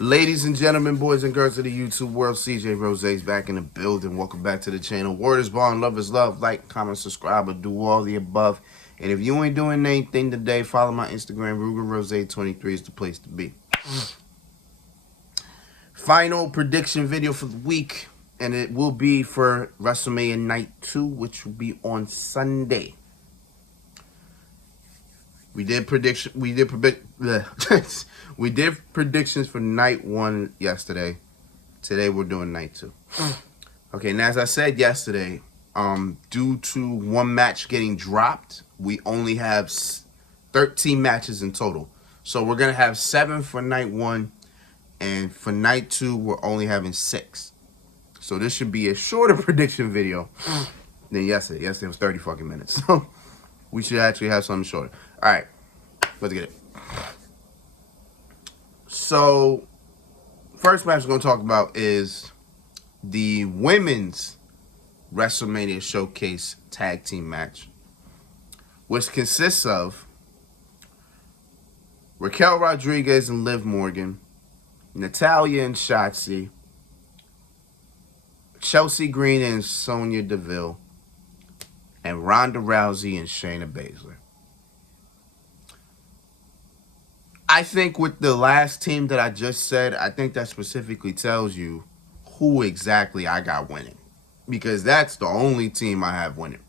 Ladies and gentlemen, boys and girls of the YouTube world, CJ Rose's back in the building. Welcome back to the channel. Word is bond, love is love. Like, comment, subscribe, or do all the above. And if you ain't doing anything today, follow my Instagram. RugerRose23 is the place to be. Final prediction video for the week, and it will be for WrestleMania Night 2, which will be on Sunday. We did we did predictions for night 1 yesterday. Today we're doing night 2. Okay, and as I said yesterday, due to one match getting dropped, we only have 13 matches in total. So we're gonna have 7 for night 1, and for night 2 we're only having 6. So this should be a shorter prediction video than yesterday. Yesterday was 30 fucking minutes. So we should actually have something shorter. All right, let's get it. So, first match we're going to talk about is the women's WrestleMania Showcase tag team match, which consists of Raquel Rodriguez and Liv Morgan, Natalya and Shotzi, Chelsea Green and Sonya Deville, and Ronda Rousey and Shayna Baszler. I think with the last team that I just said, I think that specifically tells you who exactly I got winning. Because that's the only team I have winning.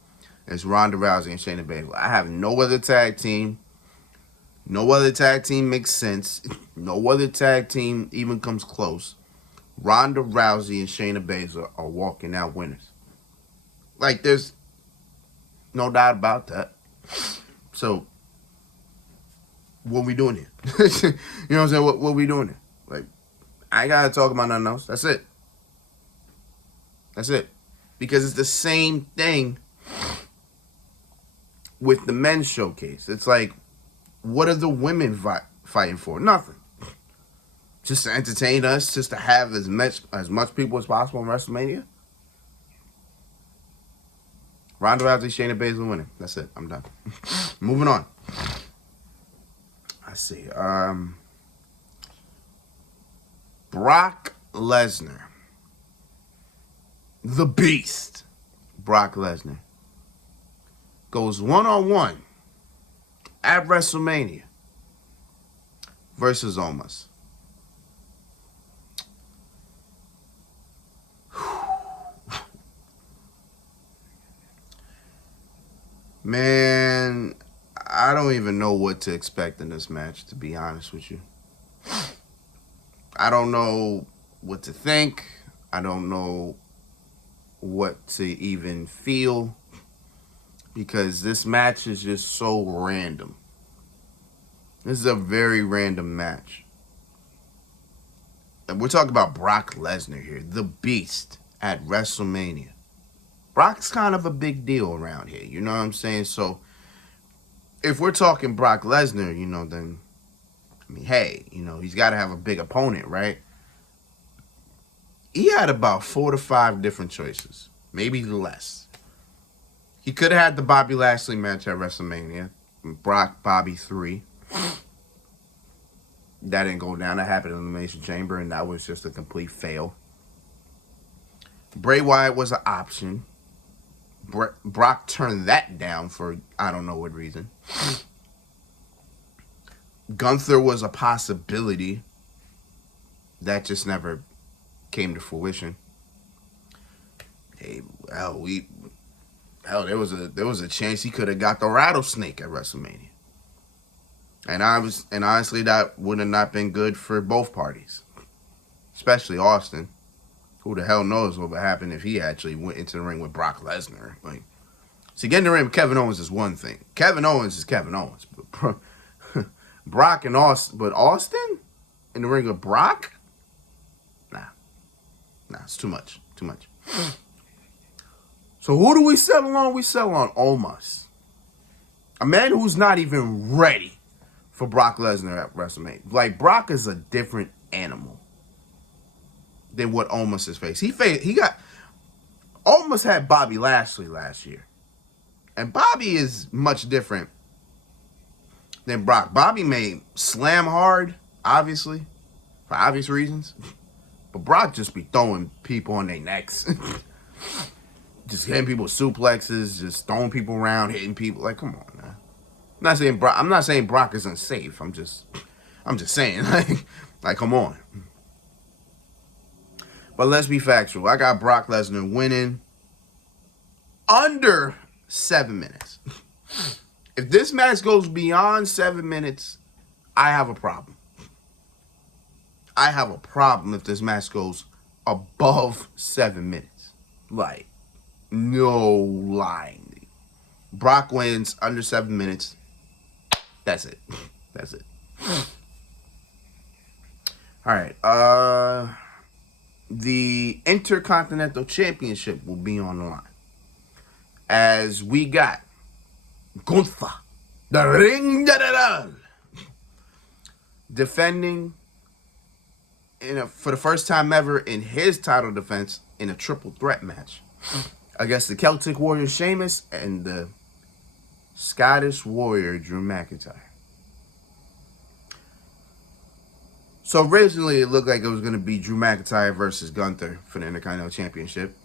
It's Ronda Rousey and Shayna Baszler. I have no other tag team. No other tag team makes sense. No other tag team even comes close. Ronda Rousey and Shayna Baszler are walking out winners. Like, there's no doubt about that. So, what we doing here? You know what I'm saying? What we doing here? Like, I ain't gotta talk about nothing else. That's it. That's it. Because it's the same thing with the men's showcase. It's like, what are the women fighting for? Nothing. Just to entertain us, just to have as much people as possible in WrestleMania. Ronda Rousey, Shayna Baszler winning. That's it. I'm done. Moving on. I see. Brock Lesnar. The Beast. Brock Lesnar. Goes one-on-one at WrestleMania versus Omos. Man, I don't even know what to expect in this match, to be honest with you. I don't know what to think. I don't know what to even feel, because this match is just so random. This is a very random match. And we're talking about Brock Lesnar here, the Beast at WrestleMania. Brock's kind of a big deal around here, you know what I'm saying? So, if we're talking Brock Lesnar, you know, then, I mean, hey, you know, he's got to have a big opponent, right? He had about 4 to 5 different choices, maybe less. He could have had the Bobby Lashley match at WrestleMania, Brock Bobby 3. That didn't go down. That happened in the Elimination Chamber, and that was just a complete fail. Bray Wyatt was an option. Brock turned that down for I don't know what reason. Gunther was a possibility. That just never came to fruition. Hey, there was a chance he could have got the rattlesnake at WrestleMania. And honestly, that would have not been good for both parties. Especially Austin. Who the hell knows what would happen if he actually went into the ring with Brock Lesnar? Like, see, getting in the ring with Kevin Owens is one thing. Kevin Owens is Kevin Owens. But Brock and Austin, but Austin in the ring with Brock? Nah, it's too much. Too much. So who do we settle on? We settle on Omos. A man who's not even ready for Brock Lesnar at WrestleMania. Like, Brock is a different animal than what Omos has faced. Omos had Bobby Lashley last year. And Bobby is much different than Brock. Bobby may slam hard, obviously. for obvious reasons. But Brock just be throwing people on their necks. Just hitting people with suplexes, just throwing people around, hitting people. Like, come on, man. I'm not saying Brock is unsafe. I'm just saying, like, come on. But let's be factual. I got Brock Lesnar winning under 7 minutes. If this match goes beyond 7 minutes, I have a problem. I have a problem if this match goes above 7 minutes. Like, no lying. Brock wins under 7 minutes. That's it. That's it. All right. The Intercontinental Championship will be on the line. As we got Gunther, the Ring General, defending for the first time ever in his title defense in a triple threat match against the Celtic Warrior Sheamus and the Scottish Warrior Drew McIntyre. So originally it looked like it was going to be Drew McIntyre versus Gunther for the Intercontinental Championship.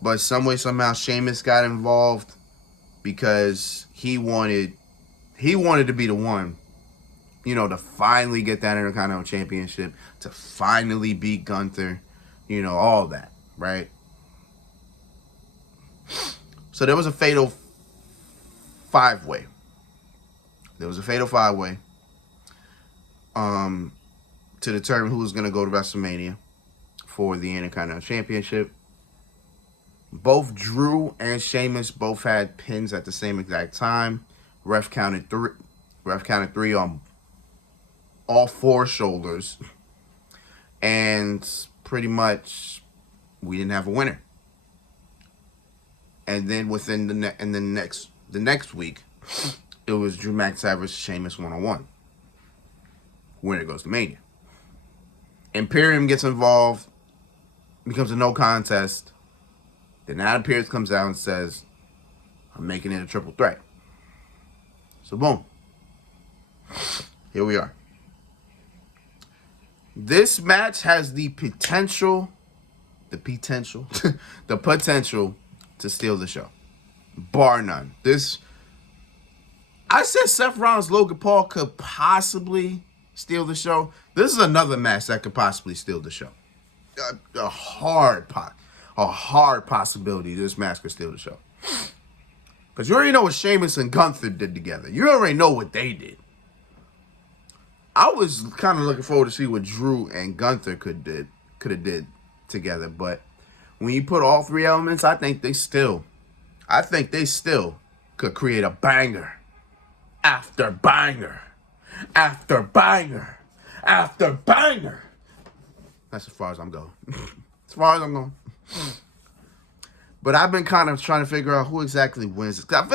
But some way, somehow, Sheamus got involved because he wanted to be the one, to finally get that Intercontinental Championship, to finally beat Gunther, all that, right? So there was a fatal five-way. To determine who was going to go to WrestleMania for the Intercontinental Championship. Both Drew and Sheamus both had pins at the same exact time. Ref counted three on all four shoulders. And pretty much we didn't have a winner. And then within the next week, it was Drew McIntyre versus Sheamus 1-on-1. Winner goes to Mania. Imperium gets involved, becomes a no contest. Then Adam Pearce comes out and says, I'm making it a triple threat. So boom. Here we are. This match has the potential to steal the show. Bar none. I said Seth Rollins, Logan Paul could possibly steal the show. This is another match that could possibly steal the show. A hard possibility this match could steal the show. Because you already know what Sheamus and Gunther did together. You already know what they did. I was kind of looking forward to see what Drew and Gunther could have did together. But when you put all three elements, I think they still could create a banger after banger after banger after banger. That's as far as I'm going. But I've been kind of trying to figure out who exactly wins this. 'Cause I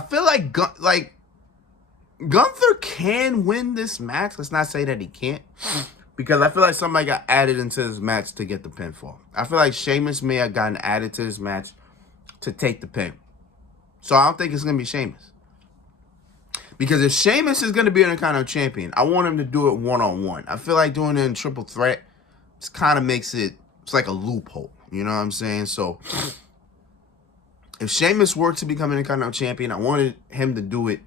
feel like Gunther can win this match. Let's not say that he can't. Because I feel like somebody got added into this match to get the pinfall. I feel like Sheamus may have gotten added to this match to take the pin. So I don't think it's going to be Sheamus. Because if Sheamus is going to be an Intercontinental Champion, I want him to do it one-on-one. I feel like doing it in triple threat just kind of makes it's like a loophole. You know what I'm saying? So if Sheamus were to become an Intercontinental Champion, I wanted him to do it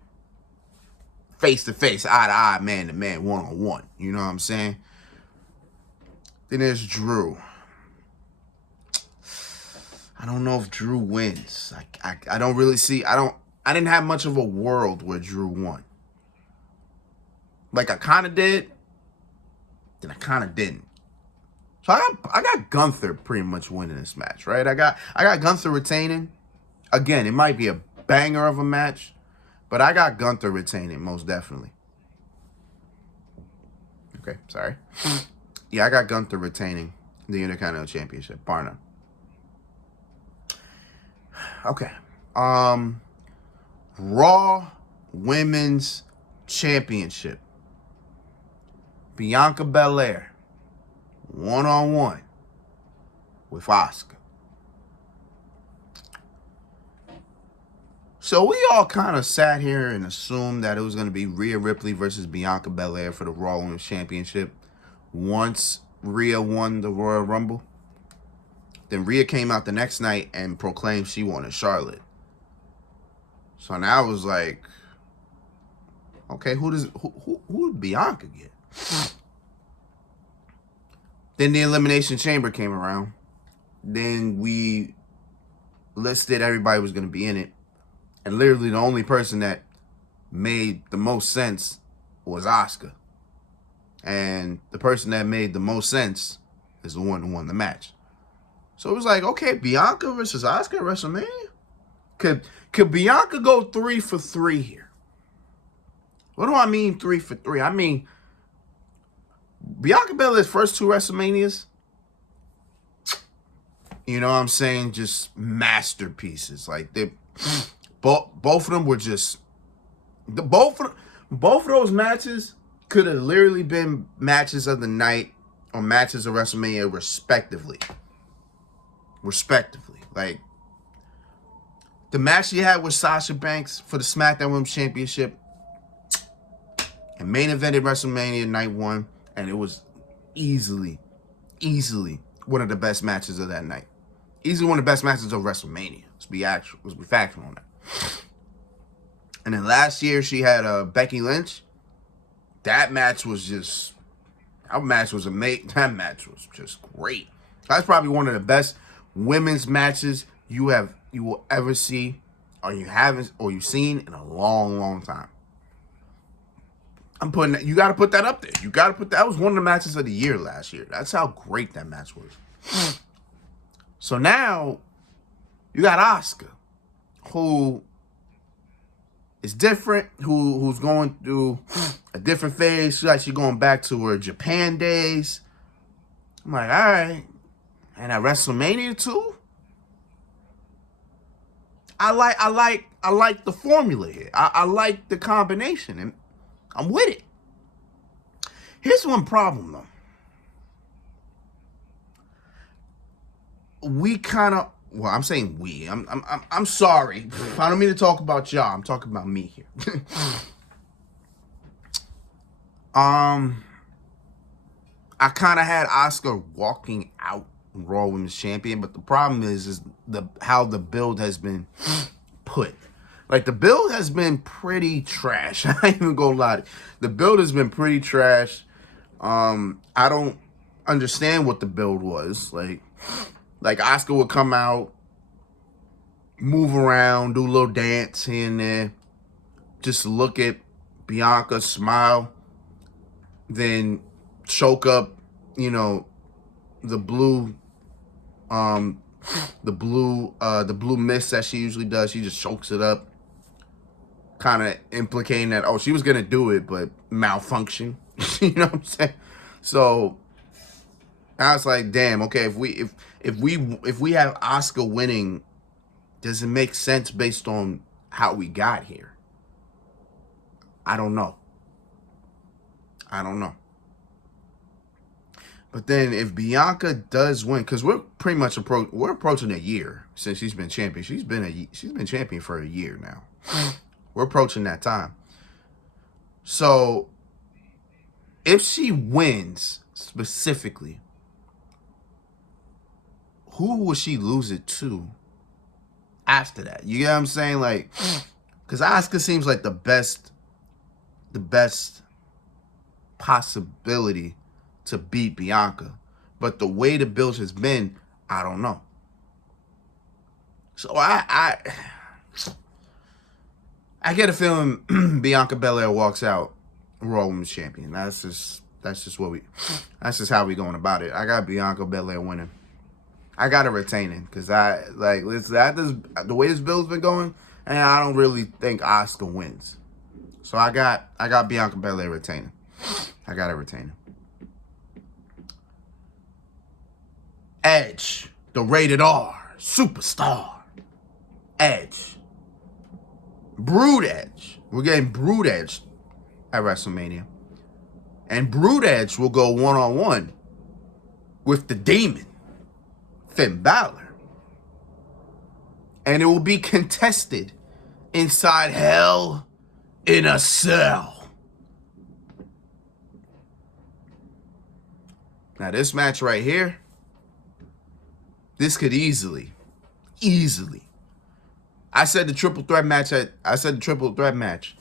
face-to-face, eye-to-eye, man-to-man, one-on-one. You know what I'm saying? Then there's Drew. I don't know if Drew wins. I don't really see. I didn't have much of a world where Drew won. Like I kind of did, then I kind of didn't. So I got Gunther pretty much winning this match, right? I got Gunther retaining. Again, it might be a banger of a match, but I got Gunther retaining most definitely. Okay, sorry. Yeah, I got Gunther retaining the Intercontinental Championship, bar none. Okay. Raw Women's Championship. Bianca Belair, one-on-one with Asuka. So we all kind of sat here and assumed that it was going to be Rhea Ripley versus Bianca Belair for the Raw Women's Championship once Rhea won the Royal Rumble. Then Rhea came out the next night and proclaimed she wanted Charlotte. So now it was like, okay, who did Bianca get? Then the Elimination Chamber came around. Then we listed everybody was going to be in it. And literally the only person that made the most sense was Asuka. And the person that made the most sense is the one who won the match. So it was like, okay, Bianca versus Asuka at WrestleMania? Could Bianca go 3 for 3 here? What do I mean 3 for 3? I mean, Bianca Belair's first 2 WrestleManias, you know what I'm saying, just masterpieces. Like, they both of them were just, both of those matches could have literally been matches of the night or matches of WrestleMania respectively. Like, the match she had with Sasha Banks for the SmackDown Women's Championship and main evented WrestleMania night 1, and it was easily one of the best matches of that night. Easily one of the best matches of WrestleMania. Let's be factual on that. And then last year she had Becky Lynch. That match was just amazing. That match was just great. That's probably one of the best women's matches you will ever see, or you've seen in a long time. I'm putting that. You got to put that up there. You got to put that. That was one of the matches of the year last year. That's how great that match was. So now you got Asuka, who is different, who's going through a different phase. She's actually going back to her Japan days. I'm like, all right. And at WrestleMania too? I like the formula here. I like the combination, and I'm with it. Here's one problem though. I'm saying we. I'm sorry. I don't mean to talk about y'all. I'm talking about me here. I kind of had Asuka walking out Raw Women's Champion, but the problem is how the build has been put. Like, the build has been pretty trash. I ain't even gonna lie. The build has been pretty trash. I don't understand what the build was. Like Asuka would come out, move around, do a little dance here and there, just look at Bianca, smile, then choke up, the blue mist that she usually does. She just chokes it up, kind of implicating that, oh, she was gonna do it, but malfunction. You know what I'm saying? So I was like, damn, okay, if we have Asuka winning, does it make sense based on how we got here? I don't know. But then if Bianca does win, because we're pretty much approaching a year since she's been champion. She's been champion for a year now. We're approaching that time. So if she wins specifically, who will she lose it to after that? You get what I'm saying? Like, because Asuka seems like the best possibility to beat Bianca. But the way the build has been, I don't know. So I get a feeling Bianca Belair walks out Raw Women's Champion. That's just how we going about it. I got Bianca Belair winning. I got her retaining because the way this build's been going, and I don't really think Asuka wins. So I got Bianca Belair retaining. I got her retaining. Edge, the rated R superstar. Edge. Brood Edge. We're getting Brood Edge at WrestleMania. And Brood Edge will go one-on-one with the Demon, Finn Balor. And it will be contested inside hell in a cell. Now this match right here, this could easily. I said the triple threat match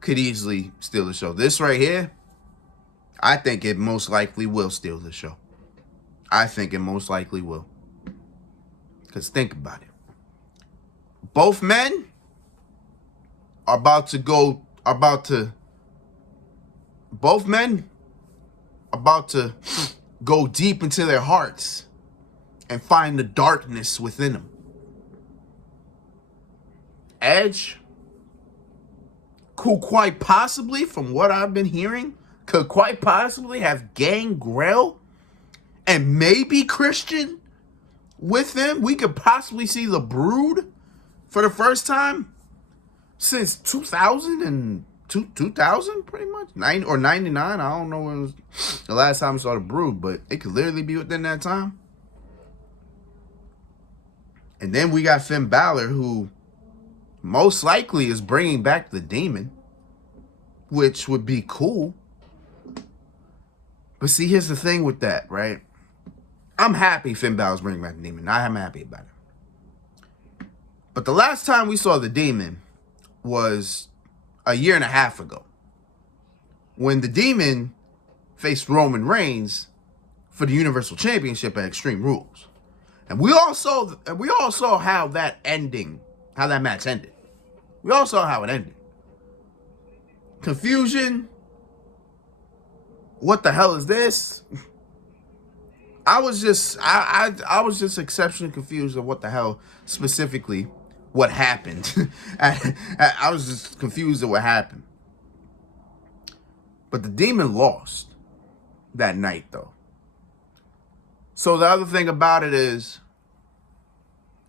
could easily steal the show. This right here, I think it most likely will steal the show. I think it most likely will. Because think about it. Both men are about to go deep into their hearts and find the darkness within them. Edge, who quite possibly, from what I've been hearing, could quite possibly have Gangrel and maybe Christian with them. We could possibly see the Brood for the first time since 2000 pretty much. 99. I don't know when it was the last time I saw the Brood, but it could literally be within that time. And then we got Finn Balor, who most likely is bringing back the Demon, which would be cool. But see, here's the thing with that, right? I'm happy Finn Balor's bringing back the Demon. I am happy about it. But the last time we saw the Demon was a year and a half ago, when the Demon faced Roman Reigns for the Universal Championship at Extreme Rules. And we all saw how that match ended. We all saw how it ended. Confusion. What the hell is this? I was just exceptionally confused of what the hell specifically what happened. I was just confused at what happened. But the Demon lost that night, though. So the other thing about it is,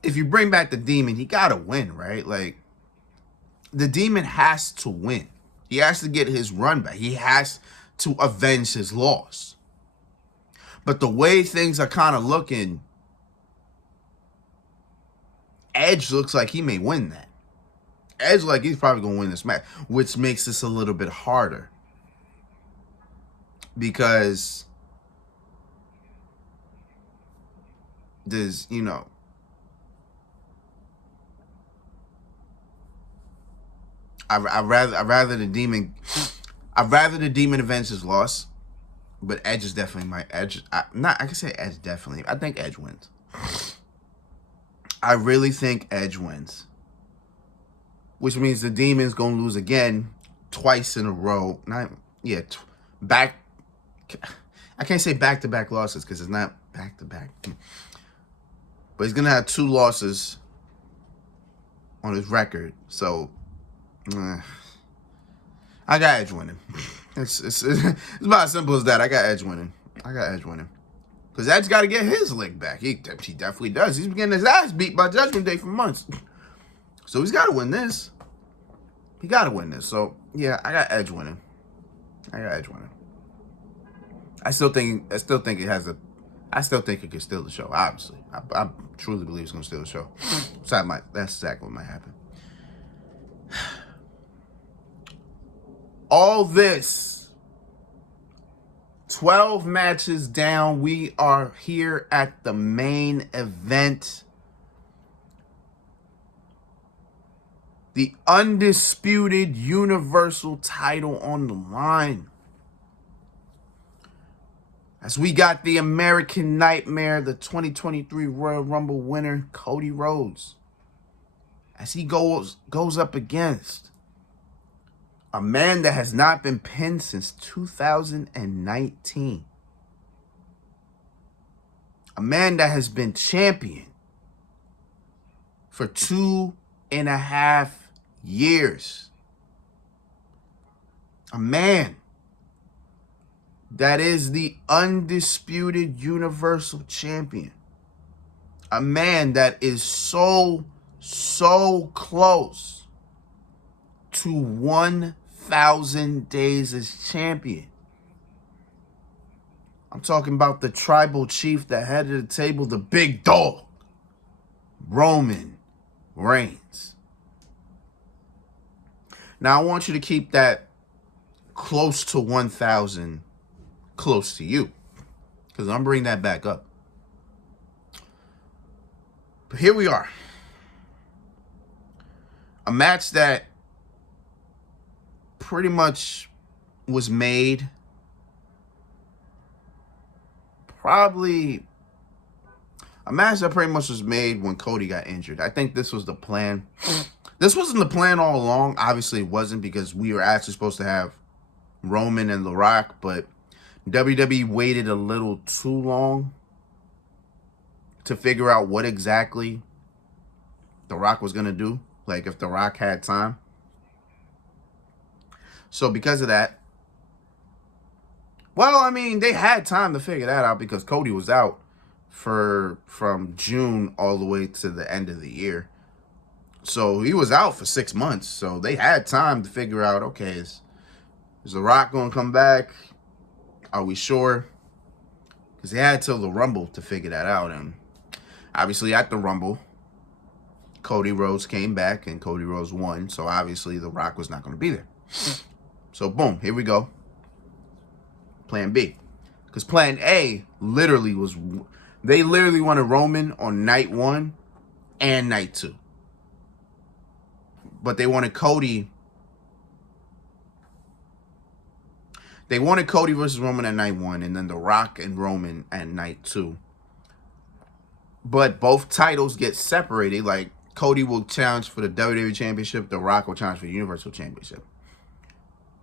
if you bring back the Demon, he gotta win, right? Like, the Demon has to win. He has to get his run back. He has to avenge his loss. But the way things are kind of looking, Edge looks like he may win that. Edge like he's probably going to win this match, which makes this a little bit harder. Because there's, I'd rather the Demon avenge his loss, but Edge is definitely my Edge. I can say Edge definitely. I think Edge wins. I really think Edge wins, which means the Demon's gonna lose again, twice in a row. Back. I can't say back-to-back losses because it's not back-to-back. But he's gonna have 2 losses on his record, so. I got Edge winning. It's about as simple as that. I got Edge winning. Because Edge got to get his leg back. He definitely does. He's been getting his ass beat by Judgment Day for months. So he's got to win this. So, yeah, I got Edge winning. I still think it can steal the show, obviously. I truly believe it's going to steal the show. So that's exactly what might happen. All this, 12 matches down, we are here at the main event. The undisputed Universal title on the line. As we got the American Nightmare, the 2023 Royal Rumble winner, Cody Rhodes. As he goes up against a man that has not been pinned since 2019. A man that has been champion for 2.5 years. A man that is the undisputed Universal Champion. A man that is so close to 1,000 days as champion. I'm talking about the tribal chief, the head of the table, the big dog, Roman Reigns. Now I want you to keep that close to 1,000 close to you, because I'm bringing that back up. But here we are. A match that pretty much was made probably a match that pretty much was made when Cody got injured. I think this was the plan. This wasn't the plan all along. Obviously, it wasn't, because we were actually supposed to have Roman and The Rock, but WWE waited a little too long to figure out what exactly The Rock was going to do. Like, if The Rock had time. So because of that, well, I mean, they had time to figure that out because Cody was out from June all the way to the end of the year. So he was out for 6 months. So they had time to figure out, okay, is The Rock going to come back? Are we sure? Because they had till the Rumble to figure that out. And obviously at the Rumble, Cody Rhodes came back and Cody Rhodes won. So obviously The Rock was not going to be there. So boom, here we go. Plan B. Because plan A literally was, they literally wanted Roman on night 1 and night 2. But they wanted Cody. They wanted Cody versus Roman at night 1, and then The Rock and Roman at night 2. But both titles get separated. Like, Cody will challenge for the WWE Championship. The Rock will challenge for the Universal Championship.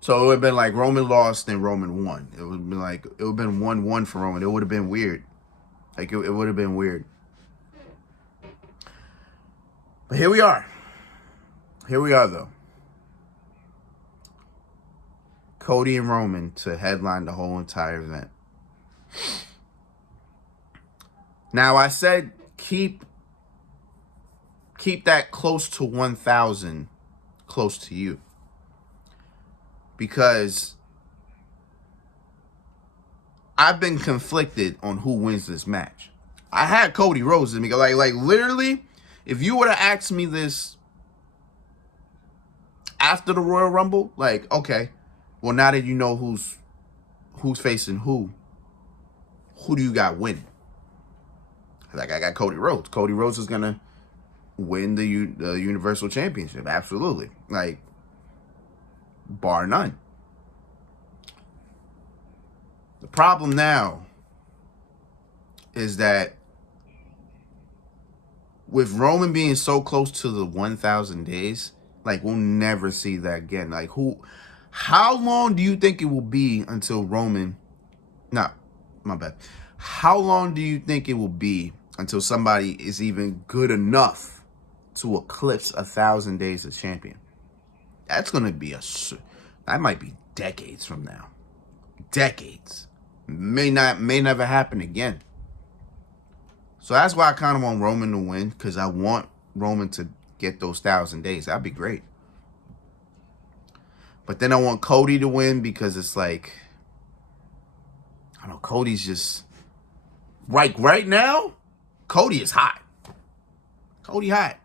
So it would have been like Roman lost and Roman won. It would have been like, it would have been 1-1 for Roman. It would have been weird. Like, it would have been weird. But here we are. Here we are, though. Cody and Roman to headline the whole entire event. Now, I said keep that close to 1,000 close to you. Because I've been conflicted on who wins this match. I had Cody Rhodes in me. Like literally, if you would have asked me this after the Royal Rumble, like, okay, well, now that you know who's facing who do you got winning? Like, I got Cody Rhodes. Cody Rhodes is gonna win the Universal Championship, absolutely. Like, bar none. The problem now is that with Roman being so close to the 1,000 days, like, we'll never see that again. Like, how long do you think it will be until Roman, no, my bad. How long do you think it will be until somebody is even good enough to eclipse 1,000 days as champion? That's going to be that might be decades from now. Decades. May never happen again. So that's why I kind of want Roman to win, because I want Roman to get those 1,000 days. That'd be great. But then I want Cody to win, because it's like, I don't know, Cody's just, right now, Cody is hot. Cody hot.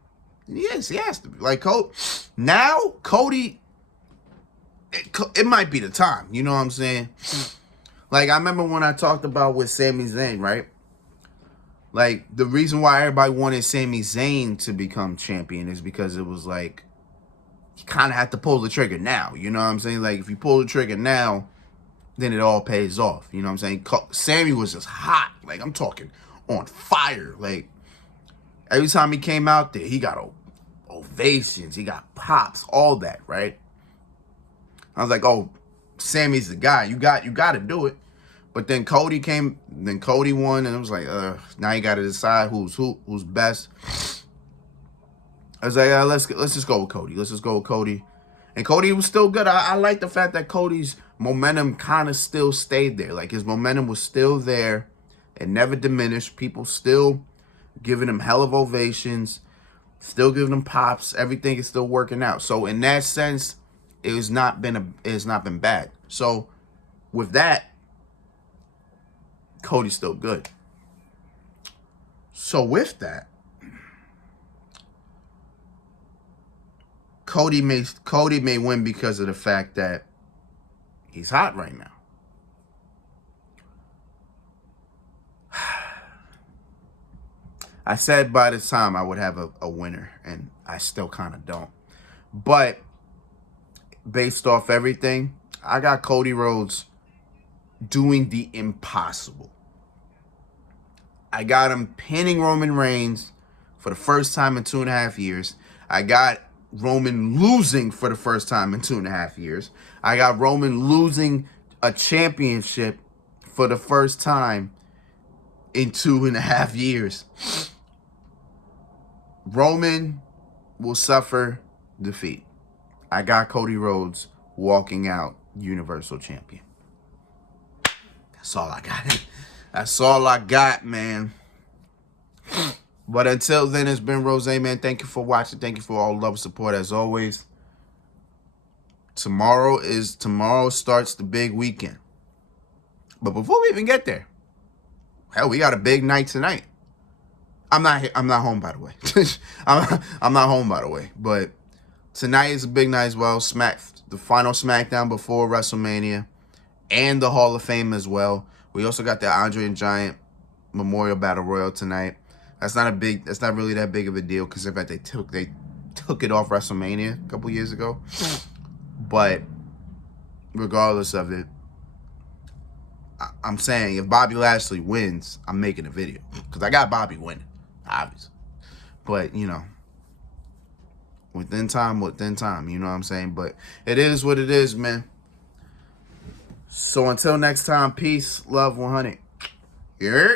He has to be. Like, now, Cody, it might be the time. You know what I'm saying? Like, I remember when I talked about with Sami Zayn, right? Like, the reason why everybody wanted Sami Zayn to become champion is because it was like, you kind of have to pull the trigger now. You know what I'm saying? Like, if you pull the trigger now, then it all pays off. You know what I'm saying? Sami was just hot. Like, I'm talking on fire. Like, every time he came out there, he got ovations. He got pops, all that, right? I was like, oh, Sammy's the guy. You got to do it. But then Cody came, then Cody won, and it was like, now you got to decide who's best. I was like, let's just go with Cody. Let's just go with Cody. And Cody was still good. I like the fact that Cody's momentum kind of still stayed there. Like, his momentum was still there. It never diminished. People still giving him hell of ovations, still giving him pops. Everything is still working out. So in that sense, it's not been bad. So with that, Cody's still good. So with that, Cody may win because of the fact that he's hot right now. I said by this time I would have a winner, and I still kind of don't. But based off everything, I got Cody Rhodes doing the impossible. I got him pinning Roman Reigns for the first time in 2.5 years. I got Roman losing for the first time in 2.5 years. I got Roman losing a championship for the first time in 2.5 years. Roman will suffer defeat. I got Cody Rhodes walking out Universal Champion. That's all I got. That's all I got, man. But until then, it's been Rose, man. Thank you for watching. Thank you for all the love and support as always. Tomorrow starts the big weekend. But before we even get there, hell, we got a big night tonight. I'm not home, by the way. I'm not home, by the way. But tonight is a big night as well. The final SmackDown before WrestleMania and the Hall of Fame as well. We also got the Andre the Giant Memorial Battle Royal tonight. That's not really that big of a deal because in fact they took it off WrestleMania a couple years ago. But regardless of it, I'm saying if Bobby Lashley wins, I'm making a video because I got Bobby winning, obviously. But within time, you know what I'm saying. But it is what it is, man. So until next time, peace, love, 100. Yeah.